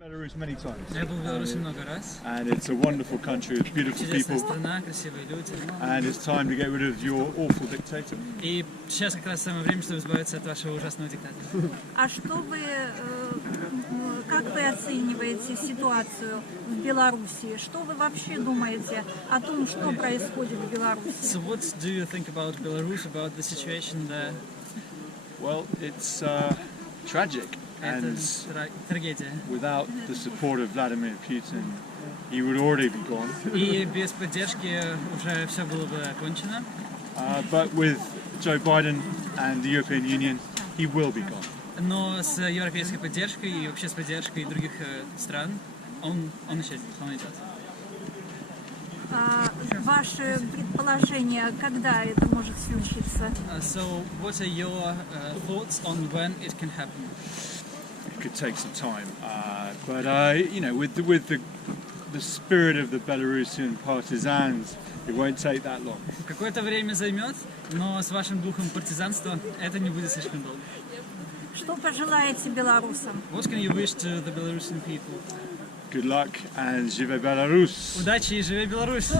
Belarus many times. Я был в Беларуси много раз. And it's a wonderful country with beautiful Чудесная people. страна, красивые люди. And it's time to get rid of your awful dictator. И сейчас как раз самое время, чтобы избавиться от вашего ужасного диктатора. А что вы, как вы оцениваете ситуацию в Беларуси? Что вы вообще думаете о том, что происходит в Беларуси? So what do you think about Belarus, about the situation there? Well, it's tragic. Это And трагедия. without the support of Vladimir Putin, he would already be gone. И без поддержки уже все было бы окончено. But with Joe Biden and the European Union, he will be gone. Но с европейской поддержкой и вообще с поддержкой других стран он исчезнет, он идет. Ваше предположение, когда это может случиться? So what are your thoughts on when it can happen? It could take some time, but you know, with the spirit of the Belarusian partisans, it won't take that long. Какое-то время займет, но с вашим духом партизанства это не будет слишком долго. Что пожелаете белорусам? What can you wish to the Belarusian people? Good luck and Живе Belarus! Удачи и живи Беларусь!